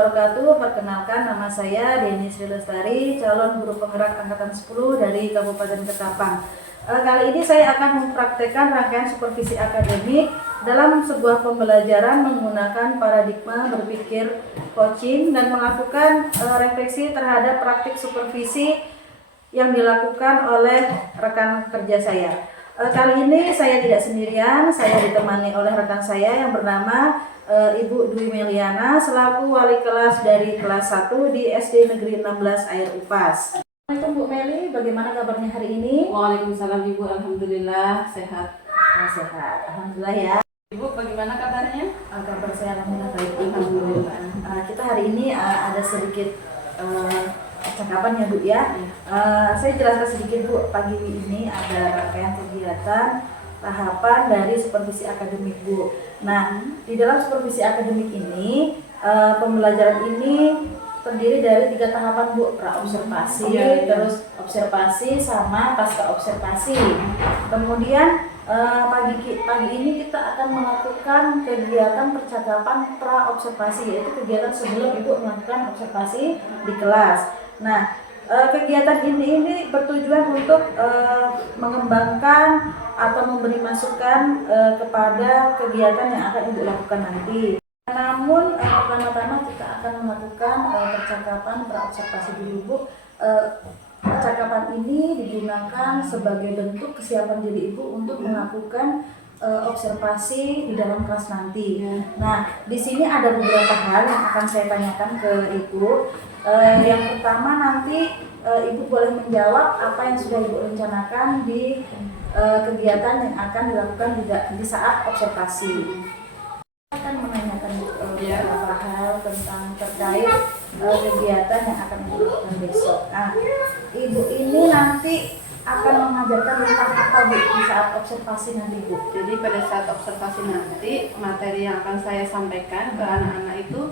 wabarakatuh. Perkenalkan, nama saya Deni Sri Lestari, calon guru penggerak angkatan 10 dari Kabupaten Ketapang. Kali ini saya akan mempraktekkan rangkaian supervisi akademik dalam sebuah pembelajaran menggunakan paradigma berpikir coaching dan melakukan refleksi terhadap praktik supervisi yang dilakukan oleh rekan kerja saya. Kali ini saya tidak sendirian, saya ditemani oleh rekan saya yang bernama Ibu Dwi Meliana selaku wali kelas dari kelas 1 di SD Negeri 16 Air Upas. Assalamualaikum Bu Meli, bagaimana kabarnya hari ini? Waalaikumsalam Ibu, alhamdulillah sehat. Sehat, alhamdulillah ya. Ibu bagaimana kabarnya? Kabar saya alhamdulillah baik. Alhamdulillah. Kita hari ini ada sedikit percakapan ya Bu ya. Saya jelaskan sedikit Bu, pagi ini ada rangkaian kegiatan tahapan dari supervisi akademik Bu. Nah, di dalam supervisi akademik ini, pembelajaran ini terdiri dari 3 tahapan Bu, pra-observasi, terus observasi sama pasca observasi. Kemudian pagi ini kita akan melakukan kegiatan percakapan pra-observasi, yaitu kegiatan sebelum Ibu melakukan observasi di kelas. Nah, kegiatan ini bertujuan untuk mengembangkan atau memberi masukan kepada kegiatan yang akan Ibu lakukan nanti. Namun pertama-tama kita akan melakukan percakapan pra-observasi dulu Bu. Percakapan ini digunakan sebagai bentuk kesiapan diri Ibu untuk melakukan observasi di dalam kelas nanti. Nah, di sini ada beberapa hal yang akan saya tanyakan ke Ibu. Yang pertama nanti Ibu boleh menjawab apa yang sudah Ibu rencanakan di kegiatan yang akan dilakukan di saat observasi. Akan menanyakan beberapa hal tentang terkait kegiatan yang akan Ibu lakukan besok. Nah, Ibu ini nanti akan mengajarkan tentang apa Bu di saat observasi nanti Bu? Jadi pada saat observasi nanti, materi yang akan saya sampaikan ke anak-anak itu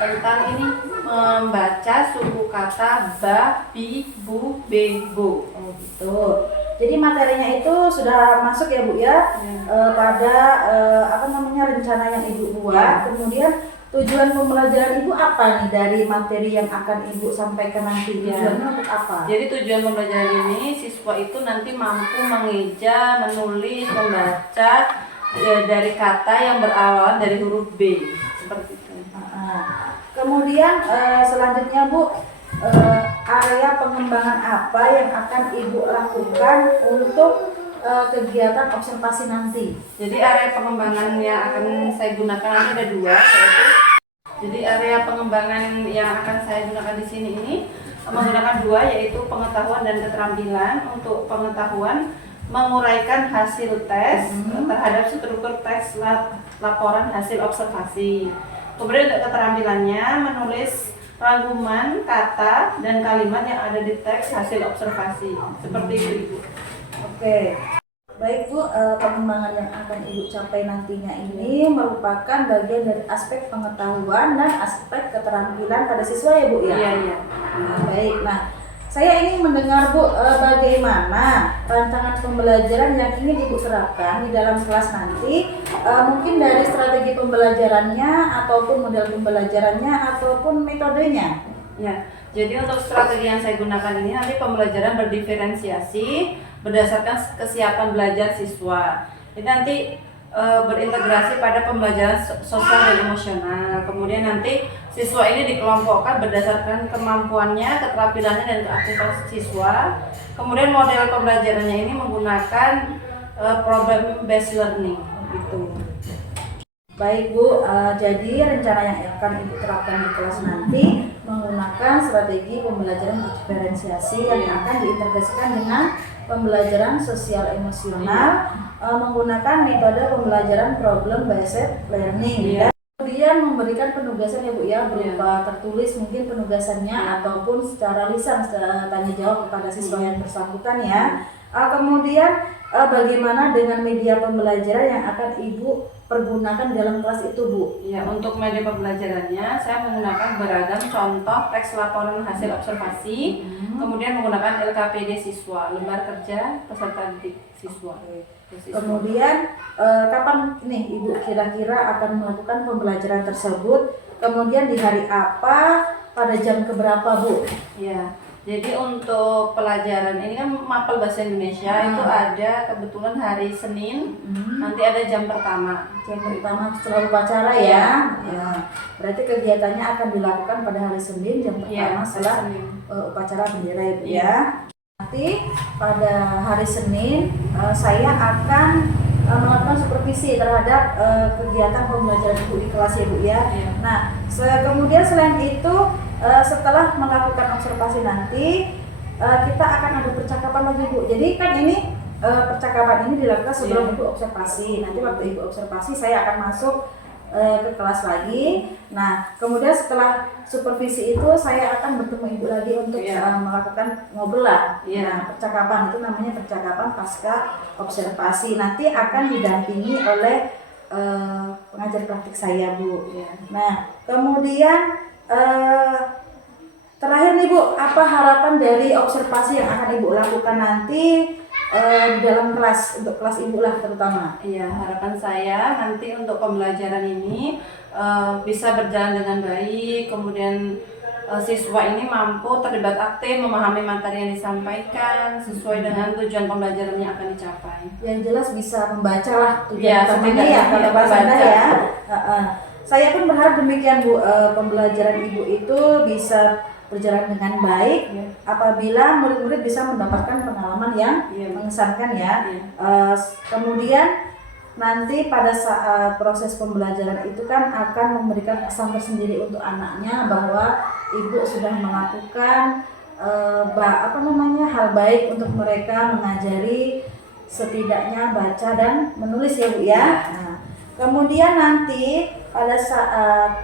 tentang ini membaca suku kata ba, bi, bu, be, bo. Oh gitu. Jadi materinya itu sudah masuk ya Bu ya, pada rencana yang Ibu buat. Kemudian tujuan pembelajaran Ibu apa nih dari materi yang akan Ibu sampaikan nanti? Tujuannya untuk apa? Jadi tujuan pembelajaran ini siswa itu nanti mampu mengeja, menulis, membaca dari kata yang berawal dari huruf B, seperti itu. Kemudian selanjutnya Bu, area pengembangan apa yang akan Ibu lakukan untuk kegiatan observasi nanti? Jadi area pengembangan yang akan saya gunakan nanti ada 2, yaitu jadi area pengembangan yang akan saya gunakan di sini ini menggunakan 2, yaitu pengetahuan dan keterampilan. Untuk pengetahuan, menguraikan hasil tes terhadap struktur tes laporan hasil observasi. Kemudian untuk keterampilannya, menulis rangkuman kata dan kalimat yang ada di teks hasil observasi. Seperti itu Ibu. Oke. Baik Bu, pengembangan yang akan Ibu capai nantinya ini merupakan bagian dari aspek pengetahuan dan aspek keterampilan pada siswa ya Bu ya? Iya. Baik, nah saya ingin mendengar Bu, bagaimana rancangan pembelajaran yang ingin Ibu terapkan di dalam kelas nanti, mungkin dari strategi pembelajarannya ataupun model pembelajarannya ataupun metodenya. Ya, jadi untuk strategi yang saya gunakan ini nanti pembelajaran berdiferensiasi berdasarkan kesiapan belajar siswa. Ini nanti berintegrasi pada pembelajaran sosial dan emosional. Kemudian nanti siswa ini dikelompokkan berdasarkan kemampuannya, keterampilannya, dan keaktifan siswa. Kemudian model pembelajarannya ini menggunakan problem based learning gitu. Baik Bu, jadi rencana yang akan Ibu terapkan di kelas nanti menggunakan strategi pembelajaran diferensiasi yang akan diintegrasikan dengan pembelajaran sosial emosional, menggunakan metode pembelajaran problem based learning. Dan kemudian memberikan penugasan ya Bu ya, berupa tertulis mungkin penugasannya ataupun secara lisan, tanya jawab kepada siswa yang bersangkutan ya. Kemudian bagaimana dengan media pembelajaran yang akan Ibu pergunakan dalam kelas itu Bu? Ya, untuk media pembelajarannya saya menggunakan beragam contoh teks laporan hasil observasi, kemudian menggunakan LKPD siswa, lembar kerja peserta didik siswa. Kemudian kapan nih Ibu kira-kira akan melakukan pembelajaran tersebut? kemudian di hari apa, pada jam keberapa Bu? Ya, jadi untuk pelajaran ini kan mapel bahasa Indonesia itu ada kebetulan hari Senin, nanti ada jam pertama. Jam pertama setelah upacara ya. Ya. Berarti kegiatannya akan dilakukan pada hari Senin jam pertama setelah upacara bendera Ibu ya. Nanti pada hari Senin saya akan melakukan supervisi terhadap kegiatan pembelajaran Ibu di kelas ya Bu ya. Nah, kemudian selain itu setelah melakukan observasi nanti kita akan ada percakapan lagi Bu. Jadi kan ini percakapan ini dilakukan sebelum Ibu observasi. Nanti waktu Ibu observasi saya akan masuk ke kelas lagi. Nah, kemudian setelah supervisi itu saya akan bertemu Ibu lagi untuk melakukan ngobrol lah. Nah, percakapan itu namanya percakapan pasca observasi. Nanti akan didampingi oleh pengajar praktik saya Bu. Nah, kemudian terakhir nih Bu, apa harapan dari observasi yang akan Ibu lakukan nanti di dalam kelas, untuk kelas Ibu lah terutama? Iya, harapan saya nanti untuk pembelajaran ini bisa berjalan dengan baik, kemudian siswa ini mampu terlibat aktif memahami materi yang disampaikan sesuai dengan tujuan pembelajaran yang akan dicapai. Yang jelas bisa membaca lah tujuan utamanya ya, kalau bahasa Anda ya. Saya pun berharap demikian Bu, pembelajaran Ibu itu bisa berjalan dengan baik apabila murid-murid bisa mendapatkan pengalaman yang mengesankan ya. Kemudian nanti pada saat proses pembelajaran itu kan akan memberikan kesan tersendiri untuk anaknya bahwa Ibu sudah melakukan hal baik untuk mereka, mengajari setidaknya baca dan menulis ya Bu ya. Nah, kemudian nanti pada saat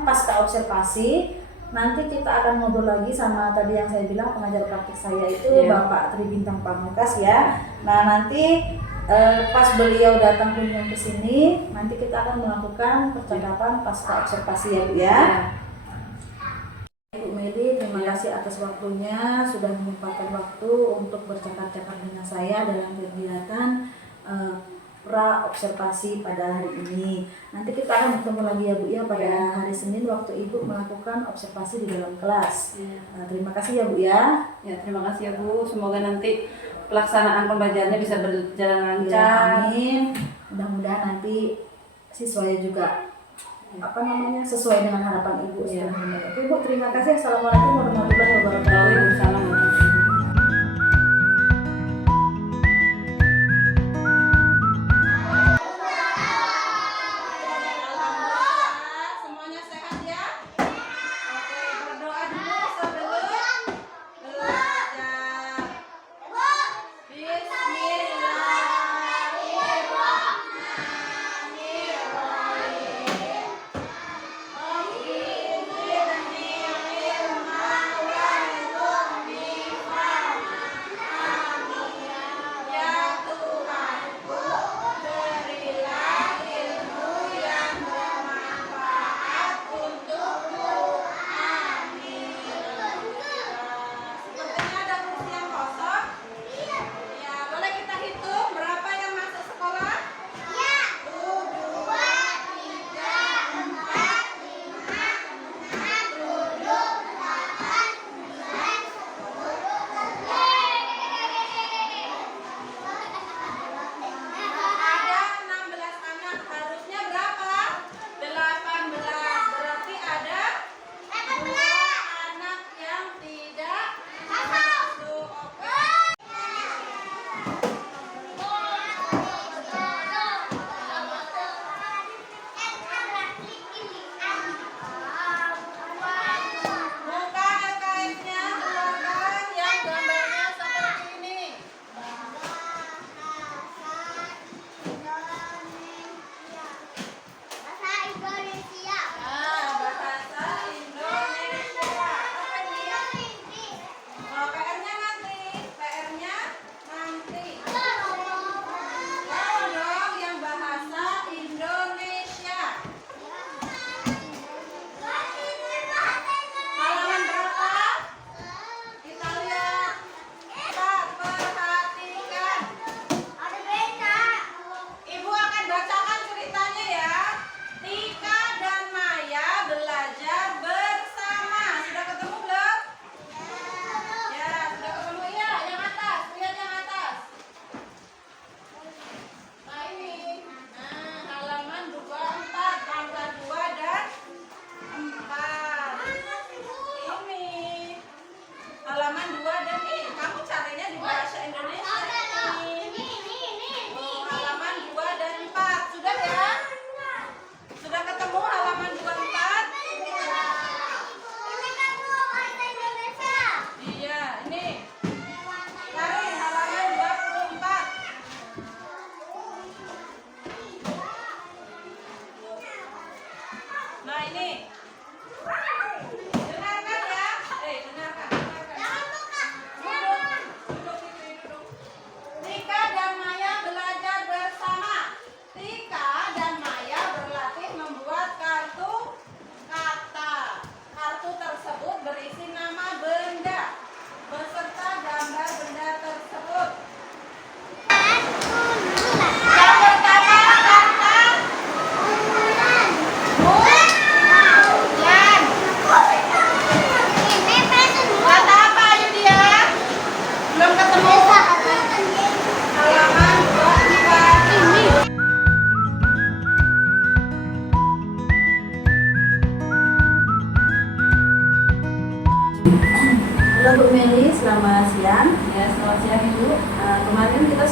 pasca observasi nanti kita akan ngobrol lagi sama tadi yang saya bilang pengajar praktik saya itu Bapak Tri Bintang Pamungkas ya. Nah, nanti pas beliau datang kunjung ke sini, nanti kita akan melakukan percakapan pasca observasi ya Bu ya. Ibu Meli, terima kasih atas waktunya, sudah menyempatkan waktu untuk bercakap-cakap dengan saya dalam kegiatan pra observasi pada hari ini. Nanti kita akan bertemu lagi ya Bu ya pada hari Senin waktu Ibu melakukan observasi di dalam kelas. Terima kasih ya Bu ya. Ya, terima kasih ya Bu. Semoga nanti pelaksanaan pembelajarannya bisa berjalan lancar. Amin. Mudah-mudahan nanti siswanya juga sesuai dengan harapan Ibu. Oke Bu, terima kasih. Assalamualaikum warahmatullahi wabarakatuh. Waalaikumsalam.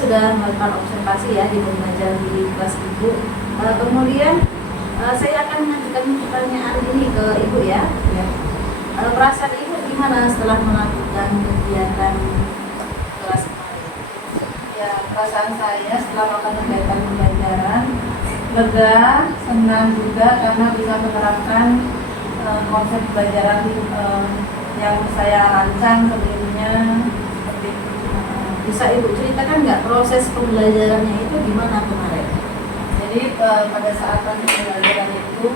sudah melakukan observasi ya di pembelajaran di kelas Ibu. Kemudian saya akan mengajukan pertanyaan ini ke Ibu ya. Perasaan Ibu gimana setelah melakukan kegiatan kelas kemarin? Ya, perasaan saya setelah melakukan kegiatan pembelajaran lega, senang juga karena bisa menerapkan konsep pembelajaran yang saya rancang sebelumnya seperti itu. Bisa Ibu ceritakan nggak proses pembelajarannya itu gimana kemarin? Jadi pada saat proses pembelajaran itu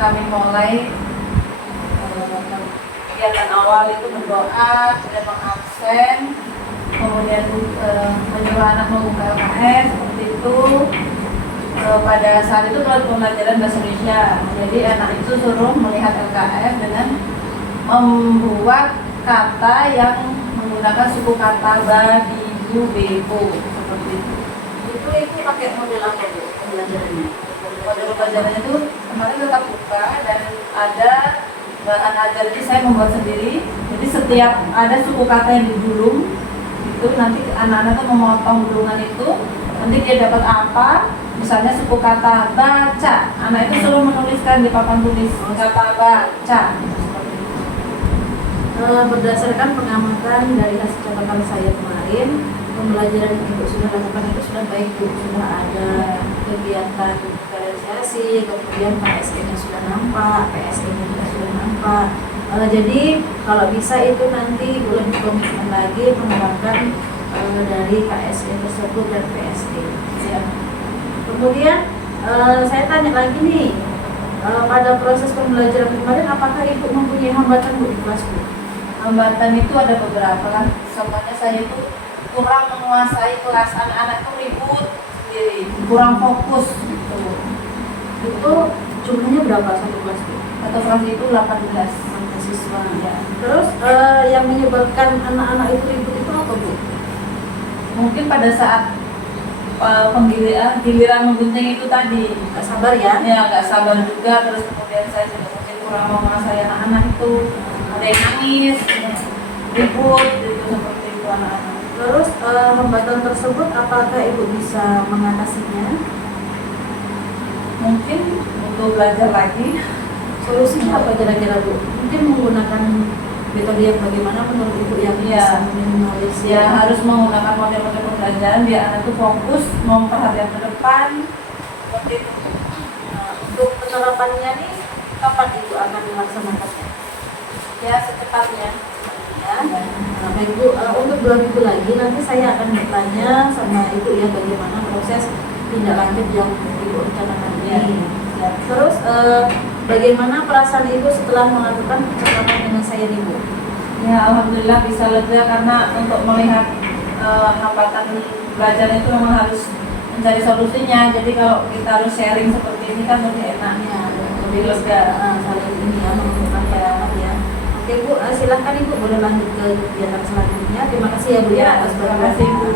kami mulai kegiatan awal itu berdoa, kemudian mengabsen, kemudian menyuruh anak membuka LKS seperti itu. Pada saat itu kelas pembelajaran bahasa Indonesia, jadi anak itu suruh melihat LKS dengan membuat kata yang menggunakan suku kata ba, bibu, bebo seperti itu. Itu Ibu pakai model apa Bu pembelajarannya? Model pembelajarannya itu kemarin tetap buka dan ada bahan ajar, jadi saya membuat sendiri. Jadi setiap ada suku kata yang digulung itu nanti anak-anak tuh memotong gulungan itu, nanti dia dapat apa, misalnya suku kata baca, anak itu selalu menuliskan di papan tulis kata baca. Berdasarkan pengamatan dari hasil catatan saya kemarin, pembelajaran yang Ibu sudah lakukan itu sudah baik Bu, sudah ada kegiatan diferensiasi, kemudian PSN-nya sudah nampak, PSN-nya juga sudah nampak. Jadi kalau bisa itu nanti Ibu lebih komitmen lagi menerapkan dari KSN tersebut dan PSN. Ya. Kemudian saya tanya lagi nih, pada proses pembelajaran kemarin apakah Ibu mempunyai hambatan Bu di kelas Bu? Hambatan itu ada beberapa kan, contohnya saya itu kurang menguasai kelas, anak-anak itu ribut sendiri, kurang fokus gitu. Itu jumlahnya berapa satu kelas Bu? Satu kelas itu 18 Siswa. ya. Terus yang menyebabkan anak-anak itu ribut itu apa Bu? Mungkin pada saat giliran menggunting itu tadi Gak sabar ya? ya nggak sabar juga, terus kemudian saya juga mungkin kurang menguasai anak-anak itu, ada yang nangis, ribut gitu, seperti itu anak-anak. Terus hambatan tersebut apakah Ibu bisa mengatasinya? Mungkin untuk belajar lagi. Solusinya apa kira-kira Bu? Mungkin menggunakan metode yang bagaimana menurut Ibu yang bisa meminimalisir? Ya harus menggunakan model-model pembelajaran biar anak itu fokus, memperhatikan ke depan seperti itu. Untuk penerapannya nih, kapan Ibu akan melaksanakannya? Ya secepatnya. Ya. Nah, baik Bu, untuk 2 minggu lagi nanti saya akan bertanya sama Ibu ya bagaimana proses tindak lanjut yang Ibu rencanakan ini. Ya. Terus bagaimana perasaan Ibu setelah melakukan percakapan dengan saya nih Bu? Ya alhamdulillah bisa lega karena untuk melihat hambatan belajar itu memang harus mencari solusinya. Jadi kalau kita harus sharing seperti ini kan lebih enaknya, lebih lega. Saling ini ya menemukan jalan ya. Oke Bu, silahkan Ibu boleh lanjut ke kegiatan selanjutnya. Terima kasih ya Bu ya atas Terima kasih Bu.